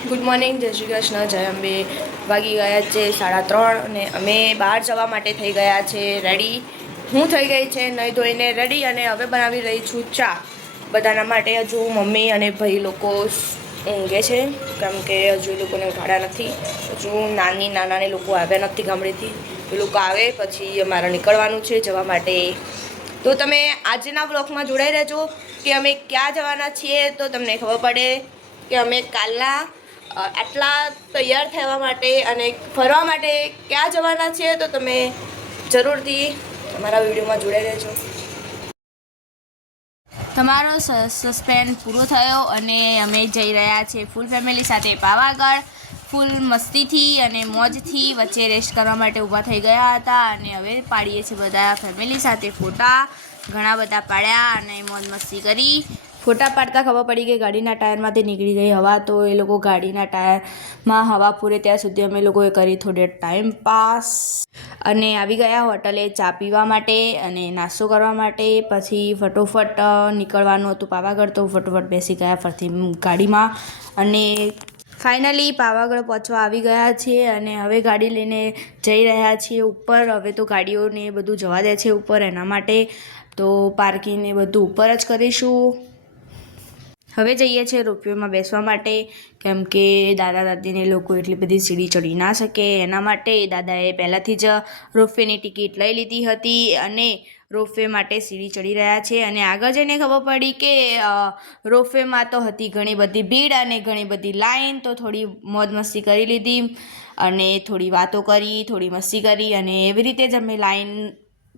Good morning, જય શ્રી કૃષ્ણ, જય અંબે. વાગી ગયા છે 3:30 અને અમે બહાર જવા માટે થઈ ગયા છે રેડી. હું થઈ ગઈ છે નહીં ધોઈને રેડી અને હવે બનાવી રહી છું ચા બધાના માટે. હજુ મમ્મી અને ભાઈ લોકો ઊંઘે છે કેમ કે હજુ એ લોકોને ઉઠાડ્યા નથી. હજુ નાનાને લોકો આવ્યા નથી ગામડેથી. એ લોકો આવે પછી અમારે નીકળવાનું છે જવા માટે. તો તમે આજના બ્લોગમાં જોડાઈ રહેજો કે અમે ક્યાં જવાના છીએ, તો તમને ખબર પડે કે અમે કાલના આટલા તૈયાર થવા માટે અને ફરવા માટે ક્યાં જવાના છીએ. તો તમે જરૂરથી અમારા વિડીયોમાં જોડાઈ રહેજો. તમારો સસ્પેન્સ પૂરો થયો અને અમે જઈ રહ્યા છીએ ફૂલ ફેમિલી સાથે પાવાગઢ. ફૂલ મસ્તીથી અને મોજથી વચ્ચે રેસ્ટ કરવા માટે ઊભા થઈ ગયા હતા અને હવે પાડીએ છીએ બધા ફેમિલી સાથે ફોટા. ઘણા બધા પાડ્યા અને મોજ મસ્તી કરી. ફોટા પાડતા ખબર પડી કે ગાડીના ટાયરમાંથી નીકળી ગઈ હવા, તો એ લોકો ગાડીના ટાયરમાં હવા પૂરે ત્યાં સુધી અમે લોકોએ કરી થોડી ટાઈમ પાસ અને આવી ગયા હોટલે ચા પીવા માટે અને નાસ્તો કરવા માટે. પછી ફટોફટ નીકળવાનું હતું પાવાગઢ, તો ફટોફટ બેસી ગયા ફરતી ગાડીમાં અને ફાઇનલી પાવાગઢ પહોંચવા આવી ગયા છીએ અને હવે ગાડી લઈને જઈ રહ્યા છીએ ઉપર. હવે તો ગાડીઓને બધું જવા દે છે ઉપર, એના માટે તો પાર્કિંગને બધું ઉપર જ કરીશું. હવે જઈએ છીએ રોપવેમાં બેસવા માટે કેમ કે દાદા દાદીને લોકો એટલી બધી સીડી ચડી ના શકે, એના માટે દાદાએ પહેલાંથી જ રોપવેની ટિકિટ લઈ લીધી હતી અને રોપવે માટે સીડી ચડી રહ્યા છે. અને આગળ જઈને ખબર પડી કે રોપવેમાં તો હતી ઘણી બધી ભીડ અને ઘણી બધી લાઈન, તો થોડી મોજ મસ્તી કરી લીધી અને થોડી વાતો કરી, થોડી મસ્તી કરી અને એવી રીતે જ અમે લાઈન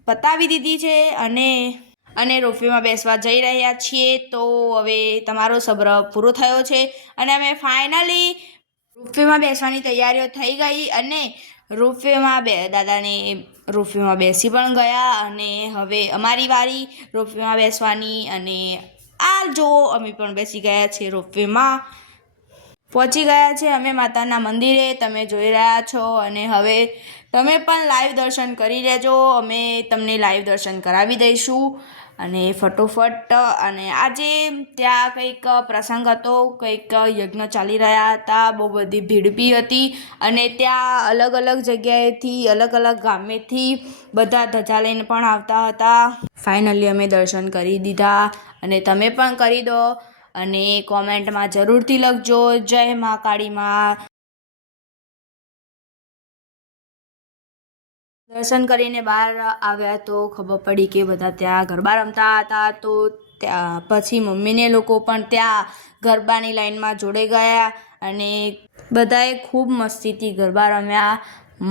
પતાવી દીધી છે અને રોપવેમાં બેસવા જઈ રહ્યા છીએ. તો હવે તમારો સબ્ર પૂરો થયો છે અને અમે ફાઇનલી રોપવેમાં બેસવાની તૈયારીઓ થઈ ગઈ અને દાદાને રોપવેમાં બેસી પણ ગયા અને હવે અમારી વારી રોપવેમાં બેસવાની. અને આ જો અમે પણ બેસી ગયા છીએ રોપવેમાં. પહોંચી ગયા છે અમે માતાના મંદિરે, તમે જોઈ રહ્યા છો. અને હવે તમે પણ લાઈવ દર્શન કરી લેજો, અમે તમને લાઈવ દર્શન કરાવી દઈશું. અને ફટોફટ અને આજે ત્યાં કંઈક પ્રસંગ હતો, કંઈક યજ્ઞ ચાલી રહ્યા હતા, બહુ બધી ભીડ બી હતી અને ત્યાં અલગ અલગ જગ્યાએથી અલગ અલગ ગામેથી બધા ધજા લઈને પણ આવતા હતા. ફાઇનલી અમે દર્શન કરી દીધા અને તમે પણ કરી દો અને કોમેન્ટમાં જરૂરથી લખજો જય મા કાળીમાં. દર્શન કરીને બહાર આવ્યા તો ખબર પડી કે બધા ત્યાં ગરબા રમતા હતા. તો ત્યાં પછી મમ્મીને લોકો પણ ત્યાં ગરબાની લાઈનમાં જોડાઈ ગયા અને બધાએ ખૂબ મસ્તીથી ગરબા રમ્યા,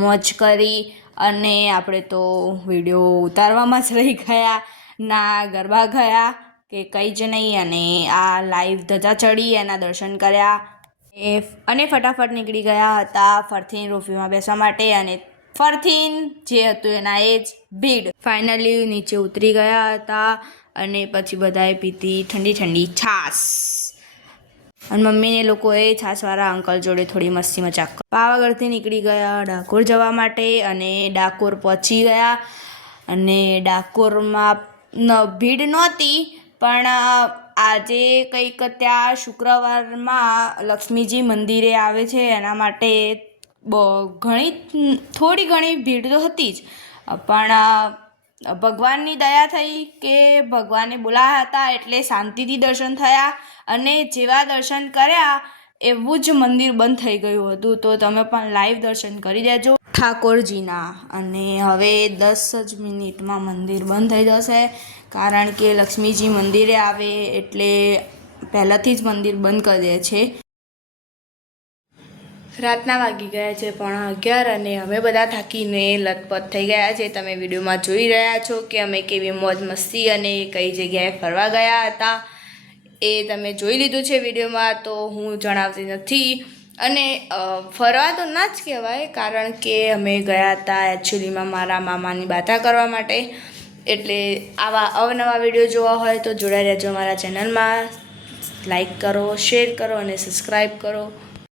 મોજ કરી અને આપણે તો વિડીયો ઉતારવામાં જ રહી ગયા, ના ગરબા ગયા કે કંઈ જ નહીં. અને આ લાઈવ ધજા ચડી, એના દર્શન કર્યા અને ફટાફટ નીકળી ગયા હતા ફરથી રોપવેમાં બેસવા માટે. અને ફરથી જે હતું એના એ જ ભીડ. ફાઇનલી નીચે ઉતરી ગયા હતા અને પછી બધાએ પીતી ઠંડી ઠંડી છાશ અને મમ્મીને લોકોએ છાશવાળા અંકલ જોડે થોડી મસ્તી મજાક. પાવાગઢથી નીકળી ગયા ડાકોર જવા માટે અને ડાકોર પહોંચી ગયા અને ડાકોરમાં ભીડ નહોતી પણ આજે કંઈક ત્યાં શુક્રવારમાં લક્ષ્મીજી મંદિરે આવે છે, એના માટે થોડી ઘણી ભીડ તો હતી જ, પણ ભગવાનની દયા થઈ કે ભગવાને બોલાયા હતા એટલે શાંતિથી દર્શન થયા અને જેવા દર્શન કર્યા એવું જ મંદિર બંધ થઈ ગયું હતું. તો તમે પણ લાઈવ દર્શન કરી દેજો ઠાકોરજીના. અને હવે 10 જ મિનિટમાં મંદિર બંધ થઈ જશે કારણ કે લક્ષ્મીજી મંદિરે આવે એટલે પહેલાંથી જ મંદિર બંધ કરી દે છે. રાતના વાગી ગયા છે 11:30 અને અમે બધા થાકીને લથપથ થઈ ગયા છે. તમે વિડીયોમાં જોઈ રહ્યા છો કે અમે કેવી મોજ મસ્તી અને કઈ જગ્યાએ ફરવા ગયા હતા, એ તમે જોઈ લીધું છે વિડીયોમાં, તો હું જણાવતી નથી. અને ફરવા તો ના જ કહેવાય કારણ કે અમે ગયા હતા એકચ્યુઅલીમાં મારા મામાની બાધા કરવા માટે. એટલે આવા અવનવા વિડીયો જોવા હોય તો જોડાઈ રહેજો અમારા ચેનલમાં. લાઈક કરો, શેર કરો અને સબસ્ક્રાઈબ કરો.